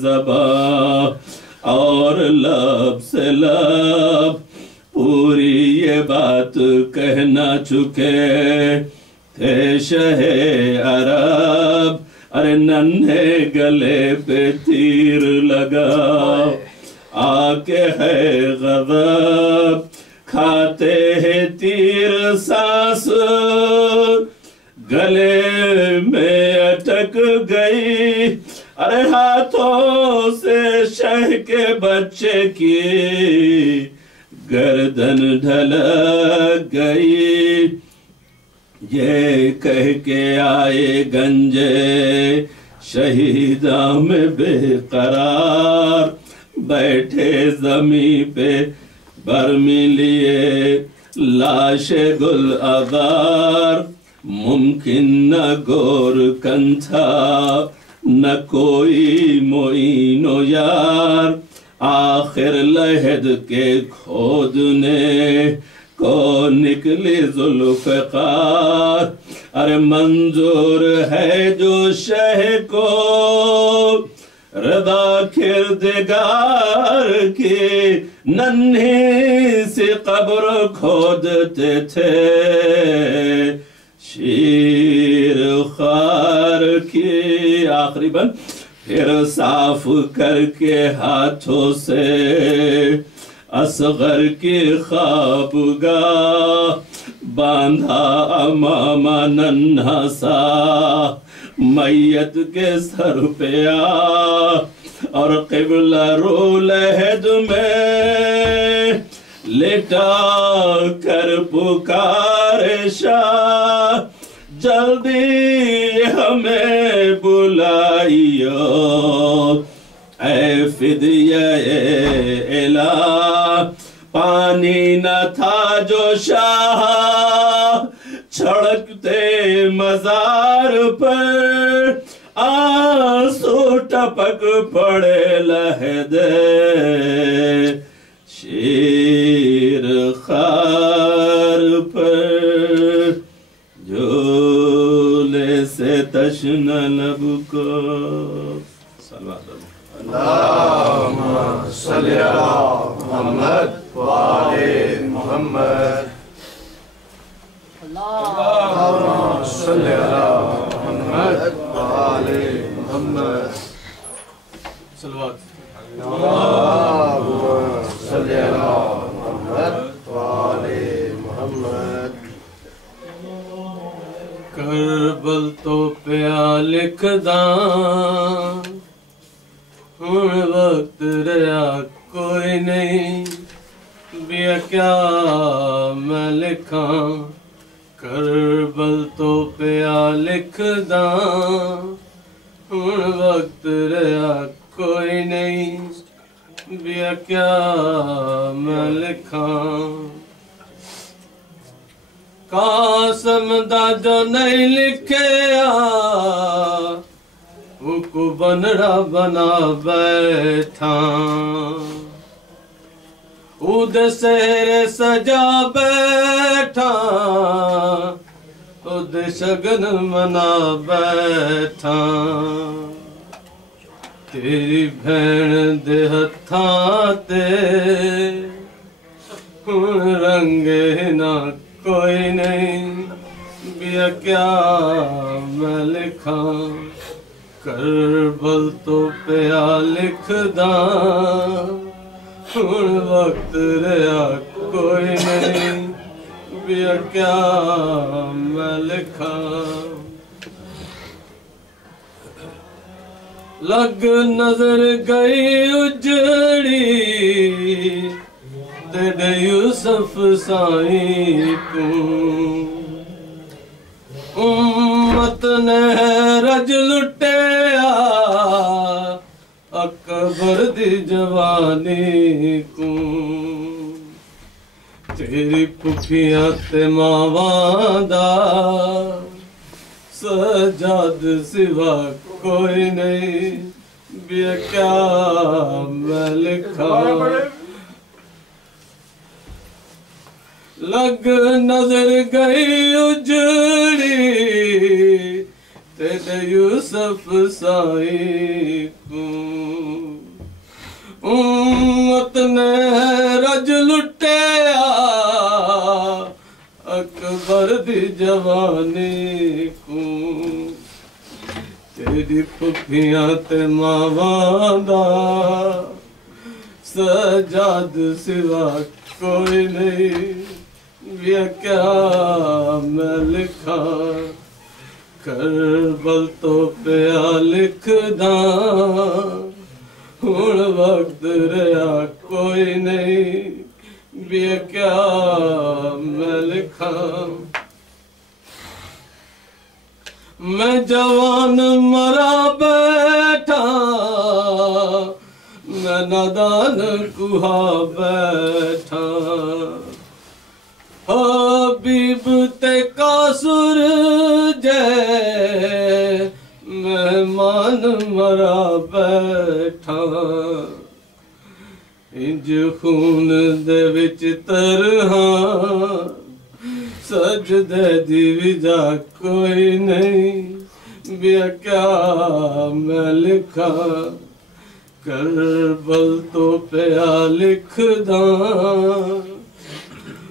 زباں اور لب سے لب پوری یہ بات کہنا چکے تھے شہ عرب، ارے ننھے گلے پہ تیر لگا آ کے ہے غضب، کھاتے ہیں تیر سانس گلے میں اٹک گئی، ارے ہاتھوں سے شہ کے بچے کی گردن ڈھلک گئی۔ یہ کہہ کے آئے گنجے شہیداں میں بے قرار، بیٹھے زمین پہ برمی لیے لاش گل عذار، ممکن نہ گور کن تھا نہ کوئی معین و یار، آخر لحد کے کھودنے کو نکلی ذوالفقار، ارے منظور ہے جو شہ کو رضا کردگار کی، ننھی سی قبر کھودتے تھے شیر خوار کی۔ آخری بند پھر صاف کر کے ہاتھوں سے اصغر کی خوابگاہ، باندھا امامہ ننھا سا میت کے سر پہ آ، اور قبلہ رو لحد میں لٹا کر پکارے شاہ، جلدی ہمیں بلائیو اے فدیہ الہ، پانی نہ تھا جو شاہ چھڑکتے مزار پر، آنسو ٹپک پڑے لحد شیر خوار پر، جھولے سے تشنہ لب کو۔ صلوات اللہم صلی علی محمد وآل محمد، اللہم صلی علی محمد وآل محمد، صلوات اللہم صلی علی محمد وآل محمد۔ کربل تو پیا لکھداں، ہن وقت رہا کوئی نہیں، بیا کیا میں لکھاں، کربل تو پیا لکھداں، ہن وقت رہا کوئی نہیں، بیا کیا میں لکھاں، قاسم دا جو نہیں لکھیا وہ کو بنڑا بنا بیٹھا، اود سہر سجا بیٹھا، اود شگن منا بیٹھا، تیری بھین دے ہتھاں تے ہن رنگے نہ کوئی نہیں، بیا کیا میں لکھاں، کربل تو پیا لکھداں، ہن وقت رہا کوئی نہیں، بیا کیا میں لکھاں، لگ نظر گئی اجڑی تیرے یوسف سائیں کو، امت نے رج لٹیا اکبر دی جوانی کو، تیری پھپھیاں تے ماواں دا سجاد سوا کوئی نہیں، بیا کیا میں لکھاں، لگ نظر گئی اجڑی تیرے یوسف سائیں کو، جوانی کو تیری پھپھیاں تے ماواں دا سجاد سوا کوئی نہیں یہ کیا میں لکھا کربل تو پیا لکھ داں ہن وقت رہا کوئی نہیں یہ کیا میں لکھا میں جوان مرا بیٹھا میں نادان کوہا بیٹھا حبیب تے قاصر جے مہمان مرا بیٹھا انج خون دے وچ ترہاں سجدے دی وجہ کوئی نہیں بیا کیا میں لکھا کربل تو پیا لکھ داں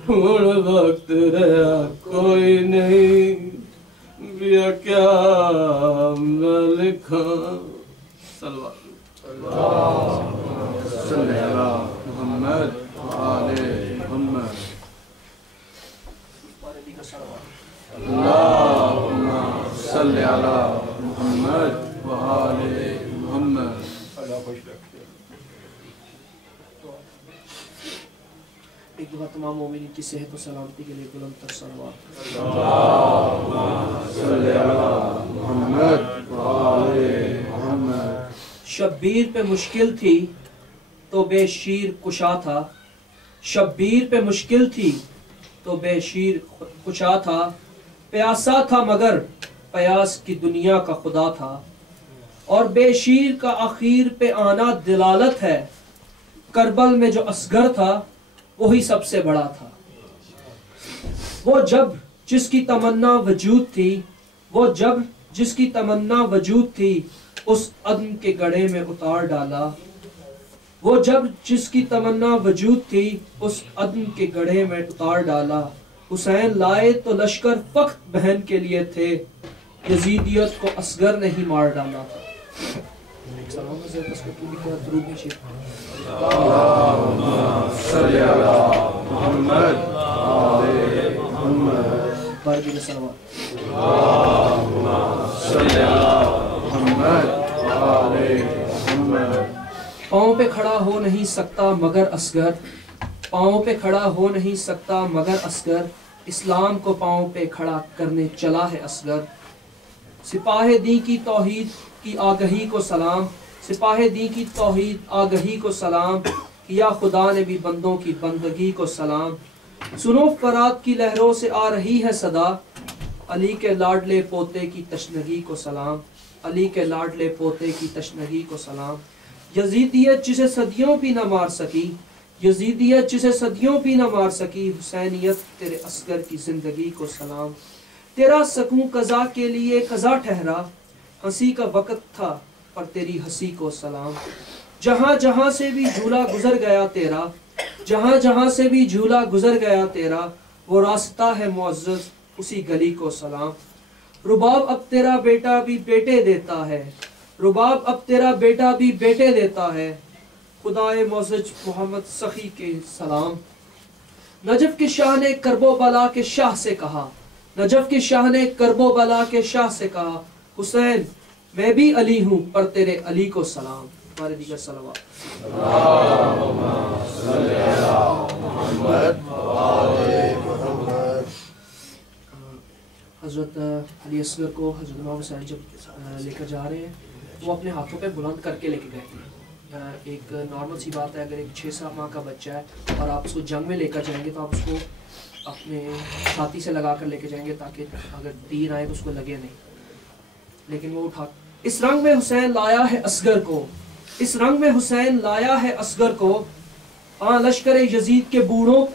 ہن وقت رہا کوئی نہیں بیا کیا میں لکھا صلوات صلی اللہ محمد آل محمد اللہم صلی علی محمد و آل محمد ایک دفعہ تمام مومنین کی صحت و سلامتی کے لیے بلند تر صلوات اللہم صلی علی محمد و آل محمد شبیر پہ مشکل تھی تو بے شیر کشا تھا شبیر پہ مشکل تھی تو بے شیر کشا تھا پیاسا تھا مگر پیاس کی دنیا کا خدا تھا اور بے شیر کا اخیر پہ آنا دلالت ہے کربل میں جو اصغر تھا وہی سب سے بڑا تھا وہ جب جس کی تمنا وجود تھی وہ جب جس کی تمنا وجود تھی اس عدم کے گڑھے میں اتار ڈالا وہ جب جس کی تمنا وجود تھی اس عدم کے گڑھے میں اتار ڈالا حسین لائے تو لشکر فقط بہن کے لیے تھے یزیدیت کو اصغر نے ہی مار ڈالا تھا سلام حضرت اس کو بھی کیا درود میں شریف اللہم صلی علی محمد آل محمد بارگی میں صلوات اللہم صلی علی محمد آل محمد پاؤں پہ کھڑا ہو نہیں سکتا مگر اصغر پاؤں پہ کھڑا ہو نہیں سکتا مگر اصغر اسلام کو پاؤں پہ کھڑا کرنے چلا ہے اصغر سپاہ دی کی توحید کی آگہی کو سلام سپاہ دی کی توحید آگہی کو سلام کیا خدا نے بھی بندوں کی بندگی کو سلام سنو فرات کی لہروں سے آ رہی ہے صدا علی کے لاڈلے پوتے کی تشنگی کو سلام علی کے لاڈلے پوتے کی تشنگی کو سلام یزیدیت جسے صدیوں بھی نہ مار سکی یزیدیت جسے صدیوں بھی نہ مار سکی حسینیت تیرے اصغر کی زندگی کو سلام تیرا سکون قضا کے لیے قضا ٹھہرا ہنسی کا وقت تھا پر تیری ہنسی کو سلام جہاں جہاں سے بھی جھولا گزر گیا تیرا جہاں جہاں سے بھی جھولا گزر گیا تیرا وہ راستہ ہے معزز اسی گلی کو سلام رباب اب تیرا بیٹا بھی بیٹے دیتا ہے رباب اب تیرا بیٹا بھی بیٹے دیتا ہے خدائے معزز محمد سخی کے سلام نجف کے شاہ نے کرب و بلا کے شاہ سے کہا نجف کے شاہ نے کرب و بلا کے شاہ سے کہا حسین میں بھی علی ہوں پر تیرے علی کو سلام ہمارے دیگر صلوات اللہم صلی علی محمد و آل محمد حضرت علی اصغر کو حضرت امام حسین جب لے کر جا رہے ہیں وہ اپنے ہاتھوں پہ بلند کر کے لے کے گئے تھے ایک نارمل سی بات ہے اگر ایک 6-7 ماہ کا بچہ ہے اور آپ اس کو جنگ میں لے کر جائیں گے تو آپ اس کو اپنے چھاتی سے لگا کر لے کے جائیں گے تاکہ اگر تیر آئے تو اس کو لگے نہیں لیکن وہ اٹھا اس رنگ میں حسین لایا ہے اصغر کو اس رنگ میں حسین لایا ہے اصغر کو لشکر یزید کے بوڑھوں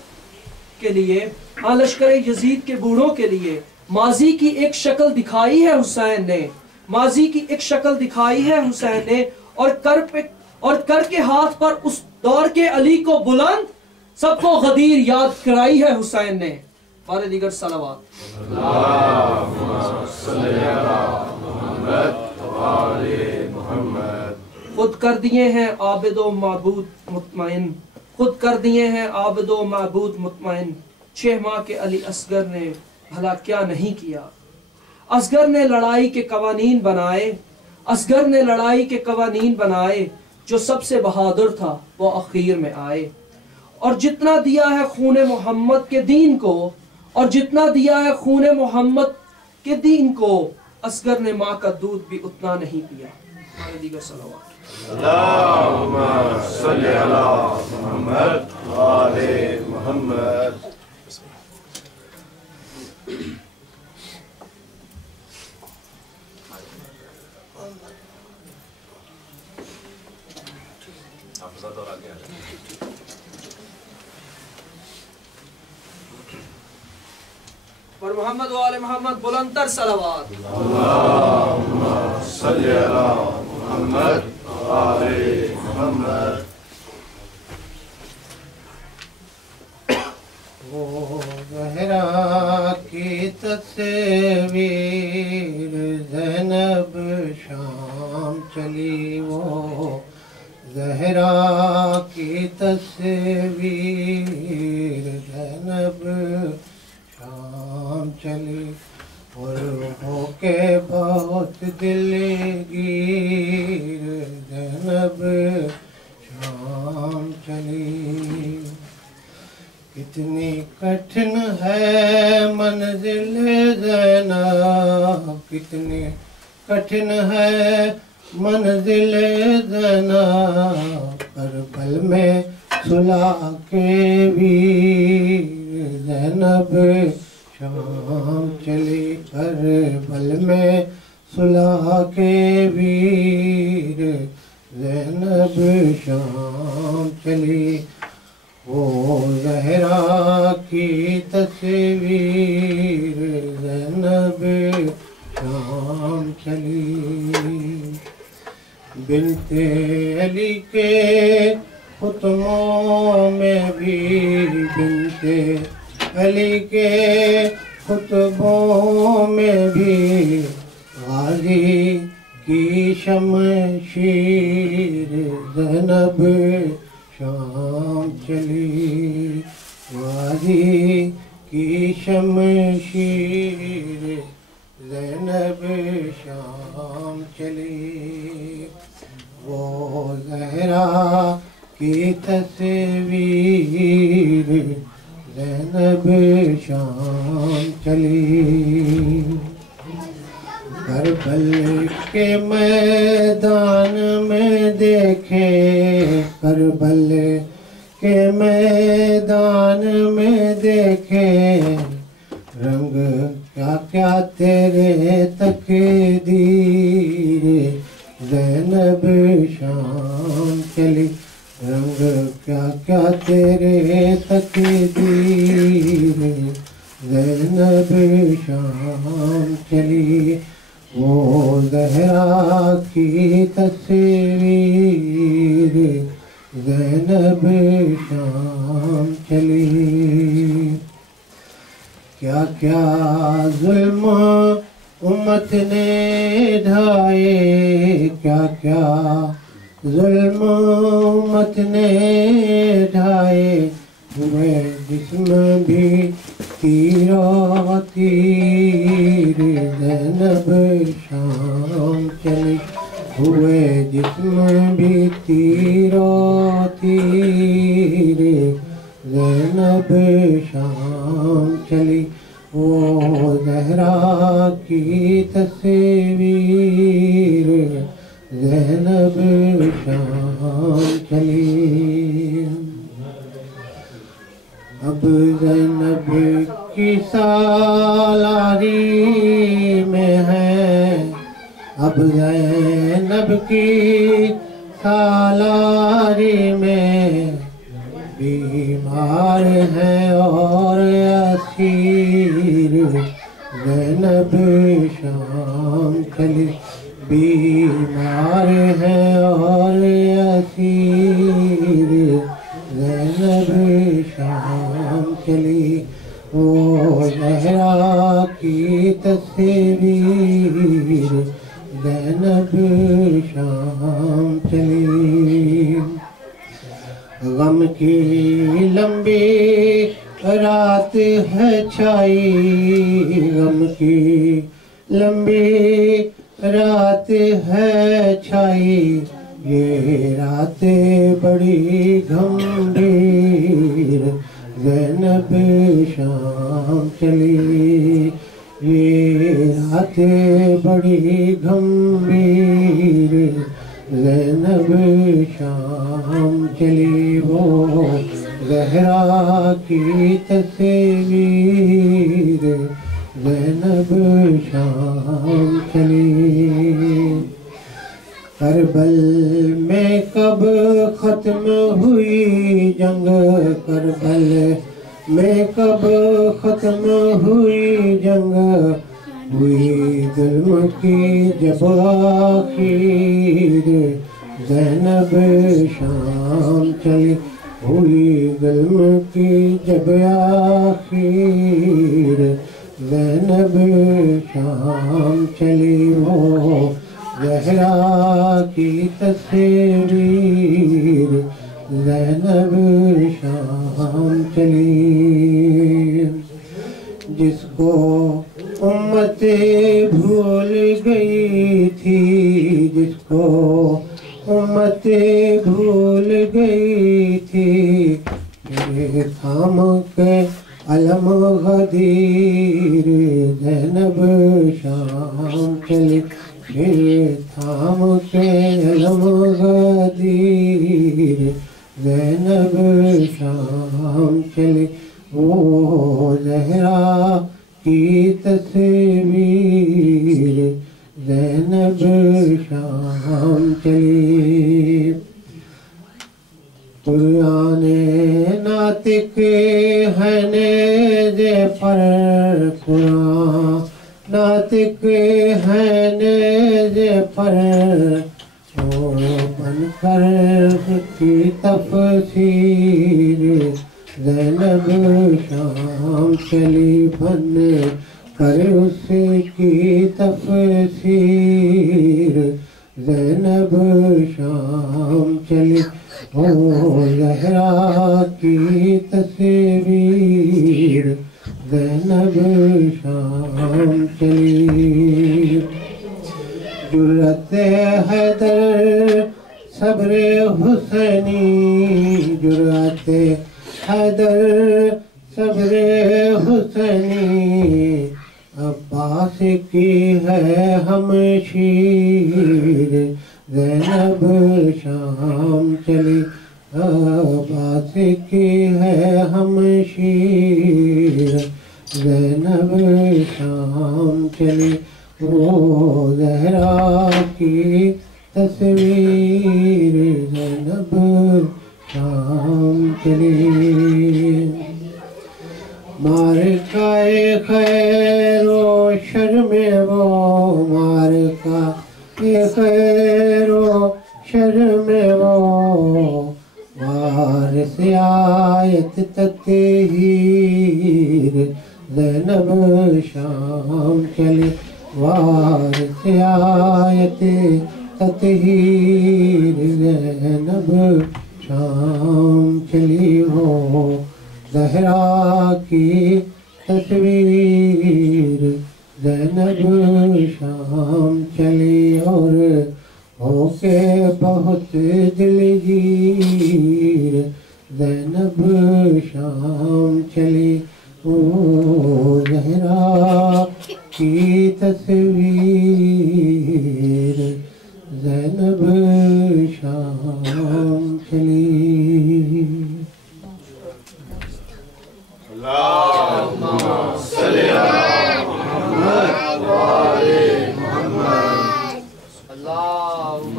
کے لیے لشکر یزید کے بوڑھوں کے لیے ماضی کی ایک شکل دکھائی ہے حسین نے ماضی کی ایک شکل دکھائی ہے حسین نے اور کر کے ہاتھ پر اس دور کے علی کو بلند سب کو غدیر یاد کرائی ہے حسین نے اور دیگر صلوات۔ خود کر دیے ہیں عابد و معبود مطمئن، خود کر دیے ہیں عابد و معبود مطمئن، 6 ماہ کے علی اصغر نے بھلا کیا نہیں کیا۔ اصغر نے لڑائی کے قوانین بنائے، اصغر نے لڑائی کے قوانین بنائے، جو سب سے بہادر تھا وہ اخیر میں آئے۔ اور جتنا دیا ہے خون محمد کے دین کو، اور جتنا دیا ہے خون محمد کے دین کو، اصغر نے ماں کا دودھ بھی اتنا نہیں پیا۔ ہمارے دیگر صلوات۔ اللہم صلی علی محمد وآل محمد۔ اور محمد و آل محمد بلند تر صلوات۔ اللہم صلی علی محمد وآل محمد۔ وہ زہرا کی تصویر زینب شام چلی، وہ زہرا کی تصویر زینب شام چلی، اور ہو کے بہت دلگیر زینب شام چلی۔ کتنی کٹھن ہے منزل زینب، کتنی کٹھن ہے منزل زینب، کربل میں صلح کے ویر زینب شام چلی، کربل میں صلح کے ویر زینب شام چلی۔ وہ زہرا کی تصویر زینب شام چلی، بنت علی کے خطبوں میں بھی، بنت علی کے خطبوں میں بھی، غازی کی شمشیر زینب شام چلی، غازی کی شمشیر زینب شام چلی۔ وہ زہرا کی تصویر زینب شام چلی، کربل کے میدان میں دیکھے، کربل کے میدان میں دیکھے، رنگ کیا کیا تیرے تقدیر زینب شام چلی، رنگ کیا کیا تیرے تقدیر زینب شام چلی۔ وہ زہرا کی تصویر زینب شام چلی، کیا کیا ظلم امت نے ڈھائے، کیا کیا ظلم امت نے ڈھائے، ہوئے جسم بھی تیرا تیر زینب شام چلی، ہوئے جسم بھی تیرا تیر زینب شام چلی۔ وہ زہرا کی تصویر زینب شام چلی، اب زینب کی سالاری میں ہے، اب زینب کی سالاری میں، بیمار ہے اور اسیر زینب شام چلی، بیمار ہے اور اسیر زینب شام چلی۔ وہ چلی غم کی لمبی رات ہے چھائی غم کی لمبی رات ہے چھائی یہ رات بڑی گھمبیر زینب شام چلی یہ رات بڑی گھمبیر زینب شام چلی وہ زہرا کی تصویر زینب شام چلی کربل میں کب ختم ہوئی جنگ کربل میں کب ختم ہوئی جنگ ہوئی ظلم کی جب آخر زینب شام چلی ہوئی ظلم کی جب آخر زینب شام چلی وہ زہرا کی تصویر زینب شام چلی جس کو امت بھول گئی تھی جس کو امت بھول گئی تھی تھام کے علم غدیر زینب شام چلی تھام کے علم غدیر زینب شام چلی وہ زہرا کی تصویر زینب شام چلی قرآن ناطق ہے نیز پر قرآن ناطق ہے نیز پر بن کر کی تفسیر زینب شام چلی بن کر اس کی تفسیر زینب شام چلی او زہرا کی تصویر زینب شام چلی جرأت حیدر صبر حسینی جرأت حیدر صبر حسینی عباس کی ہے ہمشیر زینب شام چلی عباس کی ہے ہمشیر زینب شام چلی وہ زہرا کی تصویر زینب شام چلی مارکہ خیر و شر میں وہ مارکہ خیر و شر میں وہ وارث آیت تطہیر زینب شام چلی وارث آیت تطہیر زینب شام چلی ہو زہرا کی تصویر زینب شام چلی اور ہو کے بہت دلگیر زینب شام چلی او زہرا کی تصویر زینب شام چلی اللہم صلی علی محمد وآل محمد اللہم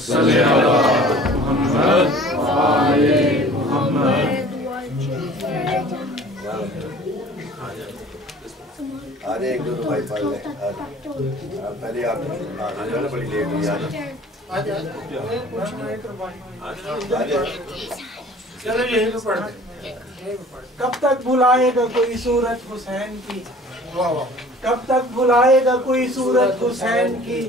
صلی علی محمد وآل محمد آرے ایک دو بھائی پڑھ لیں پہلے آپ بڑی لیٹ ہوئی چلو یہیں پہ پڑھ دیں کب تک بھلائے گا کوئی صورت حسین کی کب تک بھلائے گا کوئی صورت حسین کی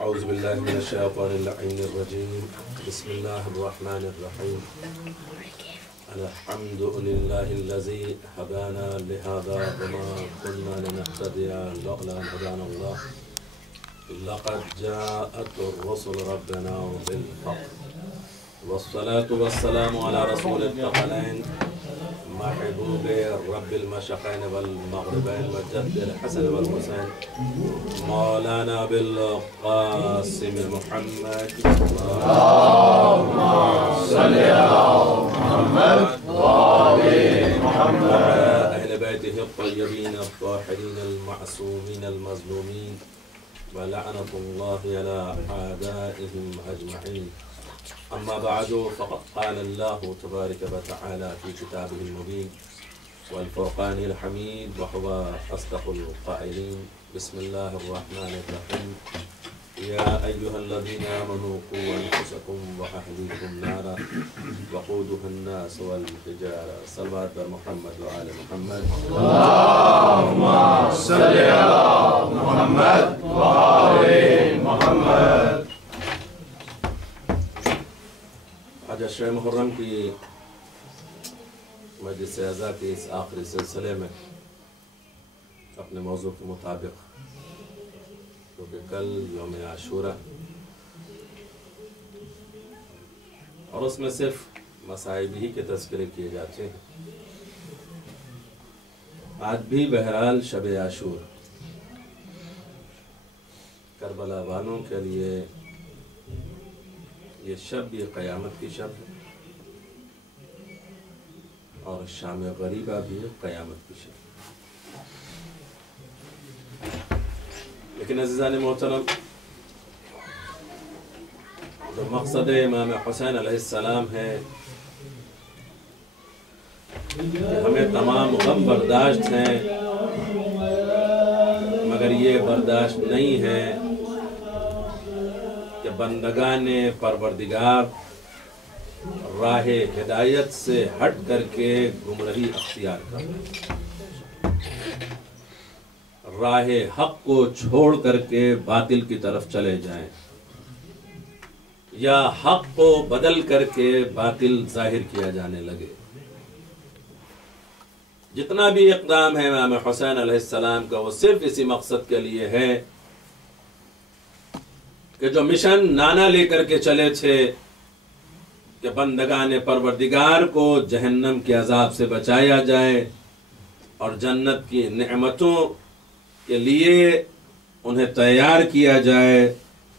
أعوذ بالله من الشيطان اللعين الرجيم. بسم الله الرحمن الرحيم. الحمد لله الذي هدانا لهذا وما كنا لنهتدي لولا أن هدانا الله. لقد جاءت الرسل ربنا بالحق والصلاة والسلام على رسول الثقلين محبوب رب المشرقين والمغربين والجد الحسن والحسين مولانا بالقاسم محمد. اللهم صل على محمد وآل محمد. أهل بيته الطيبين الطاهرين المعصومين المظلومين ولعنة الله على أعدائهم أجمعين. أما بعد فقد قال الله تبارك وتعالى في كتابه المبين والفرقان الحميد وهو أصدق القائلين. بسم الله الرحمن الرحيم. يا أيها الذين آمنوا قوا أنفسكم وأهليكم نارا وقودها الناس والحجارة. صلوات محمد وآل محمد. اللهم صل على محمد وآل محمد. آج عشرہ محرم کی مجلس اعزا کے اس آخری سلسلے میں اپنے موضوع کے مطابق، کیونکہ کل یوم عاشورہ اور اس میں صرف مصائب ہی کے تذکرے کیے جاتے ہیں، آج بھی بہرحال شب عاشور کربلا والوں کے لیے یہ شب بھی قیامت کی شب ہے اور شام غریبہ بھی قیامت کی شب ہے. لیکن عزیزان محترم، جو مقصد امام حسین علیہ السلام ہے کہ ہمیں تمام غم برداشت ہیں، مگر یہ برداشت نہیں ہے کہ بندگان پروردگار راہ ہدایت سے ہٹ کر کے گمراہی اختیار کریں، راہ حق کو چھوڑ کر کے باطل کی طرف چلے جائیں، یا حق کو بدل کر کے باطل ظاہر کیا جانے لگے. جتنا بھی اقدام ہے امام حسین علیہ السلام کا، وہ صرف اسی مقصد کے لیے ہے کہ جو مشن نانا لے کر کے چلے تھے کہ بندگان پروردگار کو جہنم کے عذاب سے بچایا جائے اور جنت کی نعمتوں کے لیے انہیں تیار کیا جائے،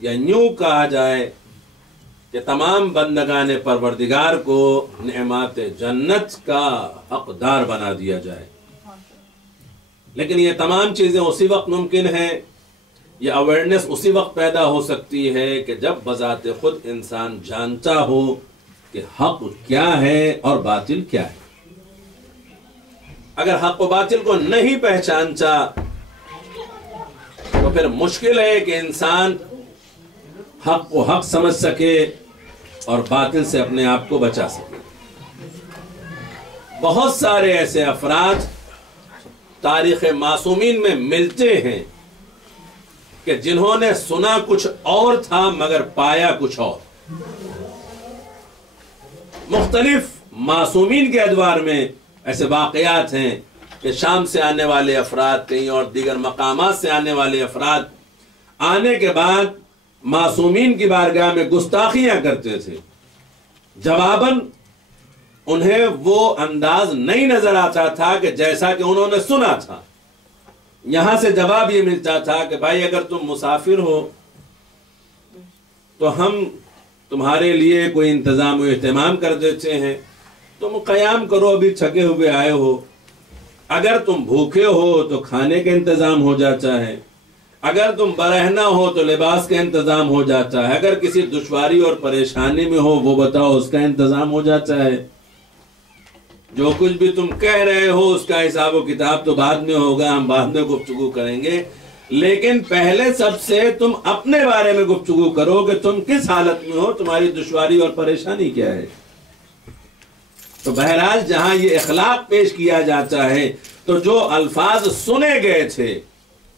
یا یوں کہا جائے کہ تمام بندگان پروردگار کو نعمات جنت کا حقدار بنا دیا جائے. لیکن یہ تمام چیزیں اسی وقت ممکن ہیں، یہ اویئرنیس اسی وقت پیدا ہو سکتی ہے کہ جب بذات خود انسان جانتا ہو کہ حق کیا ہے اور باطل کیا ہے. اگر حق و باطل کو نہیں پہچانتا تو پھر مشکل ہے کہ انسان حق کو حق سمجھ سکے اور باطل سے اپنے آپ کو بچا سکے. بہت سارے ایسے افراد تاریخ معصومین میں ملتے ہیں کہ جنہوں نے سنا کچھ اور تھا مگر پایا کچھ اور. مختلف معصومین کے ادوار میں ایسے واقعات ہیں کہ شام سے آنے والے افراد کہیں اور دیگر مقامات سے آنے والے افراد آنے کے بعد معصومین کی بارگاہ میں گستاخیاں کرتے تھے. جواباً انہیں وہ انداز نہیں نظر آتا تھا کہ جیسا کہ انہوں نے سنا تھا. یہاں سے جواب یہ ملتا تھا کہ بھائی اگر تم مسافر ہو تو ہم تمہارے لیے کوئی انتظام و اہتمام کر دیتے ہیں، تم قیام کرو، ابھی تھکے ہوئے آئے ہو. اگر تم بھوکے ہو تو کھانے کا انتظام ہو جاتا ہے، اگر تم برہنہ ہو تو لباس کا انتظام ہو جاتا ہے، اگر کسی دشواری اور پریشانی میں ہو وہ بتاؤ، اس کا انتظام ہو جاتا ہے. جو کچھ بھی تم کہہ رہے ہو اس کا حساب و کتاب تو بعد میں ہوگا، ہم بعد میں گفتگو کریں گے، لیکن پہلے سب سے تم اپنے بارے میں گفتگو کرو کہ تم کس حالت میں ہو، تمہاری دشواری اور پریشانی کیا ہے. تو بہرحال جہاں یہ اخلاق پیش کیا جاتا ہے تو جو الفاظ سنے گئے تھے،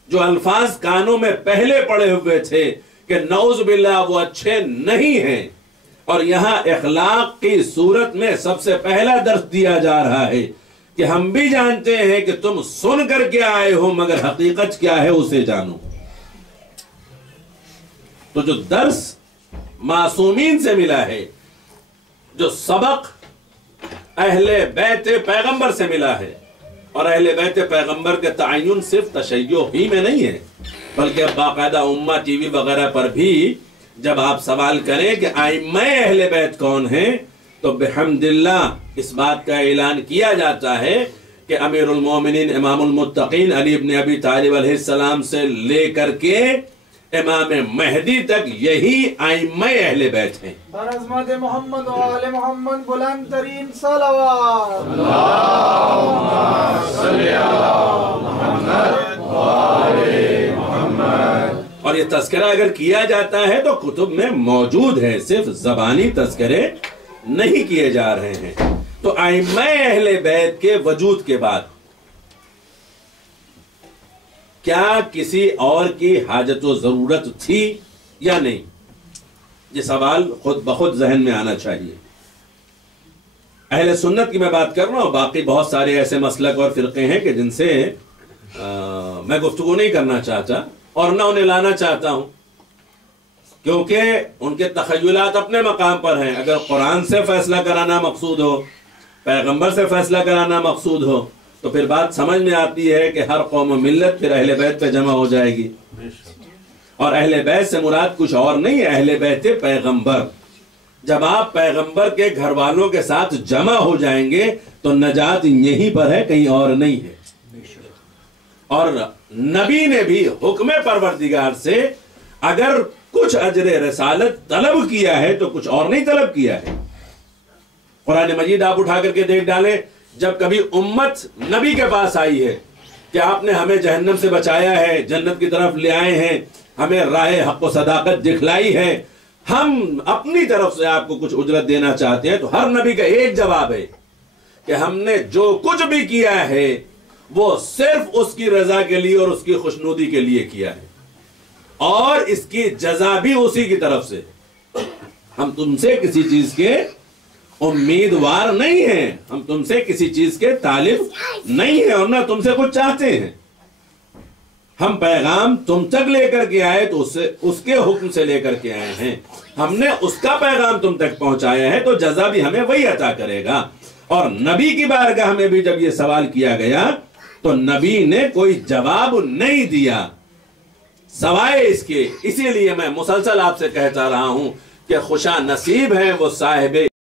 جو الفاظ کانوں میں پہلے پڑے ہوئے تھے کہ نعوذ باللہ وہ اچھے نہیں ہیں، اور یہاں اخلاق کی صورت میں سب سے پہلا درس دیا جا رہا ہے کہ ہم بھی جانتے ہیں کہ تم سن کر کے آئے ہو مگر حقیقت کیا ہے اسے جانو. تو جو درس معصومین سے ملا ہے، جو سبق اہل بیت پیغمبر سے ملا ہے، اور اہل بیت پیغمبر کے تعین صرف تشیع ہی میں نہیں ہے بلکہ باقاعدہ امہ ٹی وی وغیرہ پر بھی جب آپ سوال کریں کہ ائمہ اہل بیت کون ہیں تو بحمداللہ اس بات کا اعلان کیا جاتا ہے کہ امیر المومنین امام المتقین علی ابن ابی طالب علیہ السلام سے لے کر کے امام مہدی تک یہی ائمہ اہل بیت ہیں. برعظمت محمد و آل محمد بلند ترین صلوات. اللہم صلی علی محمد و آل محمد. اور یہ تذکرہ اگر کیا جاتا ہے تو کتب میں موجود ہے، صرف زبانی تذکرے نہیں کیے جا رہے ہیں. تو ائمہ اہل بیت کے وجود کے بعد کیا کسی اور کی حاجت و ضرورت تھی یا نہیں؟ یہ سوال خود بخود ذہن میں آنا چاہیے. اہل سنت کی میں بات کر رہا ہوں، باقی بہت سارے ایسے مسلک اور فرقے ہیں کہ جن سے میں گفتگو نہیں کرنا چاہتا اور نہ انہیں لانا چاہتا ہوں، کیونکہ ان کے تخیلات اپنے مقام پر ہیں. اگر قرآن سے فیصلہ کرانا مقصود ہو، پیغمبر سے فیصلہ کرانا مقصود ہو، تو پھر بات سمجھ میں آتی ہے کہ ہر قوم و ملت پھر اہل بیت پہ جمع ہو جائے گی. اور اہل بیت سے مراد کچھ اور نہیں ہے، اہل بیت پیغمبر. جب آپ پیغمبر کے گھر والوں کے ساتھ جمع ہو جائیں گے تو نجات یہیں پر ہے، کہیں اور نہیں ہے. اور نبی نے بھی حکم پروردگار سے اگر کچھ اجر رسالت طلب کیا ہے تو کچھ اور نہیں طلب کیا ہے. قرآن مجید آپ اٹھا کر کے دیکھ ڈالیں، جب کبھی امت نبی کے پاس آئی ہے کہ آپ نے ہمیں جہنم سے بچایا ہے، جنت کی طرف لے آئے ہیں، ہمیں راہ حق و صداقت دکھلائی ہے، ہم اپنی طرف سے آپ کو کچھ اجرت دینا چاہتے ہیں، تو ہر نبی کا ایک جواب ہے کہ ہم نے جو کچھ بھی کیا ہے وہ صرف اس کی رضا کے لیے اور اس کی خوشنودی کے لیے کیا ہے، اور اس کی جزا بھی اسی کی طرف سے. ہم تم سے کسی چیز کے امیدوار نہیں ہیں، ہم تم سے کسی چیز کے طالب نہیں ہیں اور نہ تم سے کچھ چاہتے ہیں. ہم پیغام تم تک لے کر کے آئے تو اس کے حکم سے لے کر کے آئے ہیں، ہم نے اس کا پیغام تم تک پہنچایا ہے تو جزا بھی ہمیں وہی عطا کرے گا. اور نبی کی بارگاہ میں بھی جب یہ سوال کیا گیا تو نبی نے کوئی جواب نہیں دیا سوائے اس کے. اسی لیے میں مسلسل آپ سے کہتا رہا ہوں کہ خوشا نصیب ہیں وہ صاحب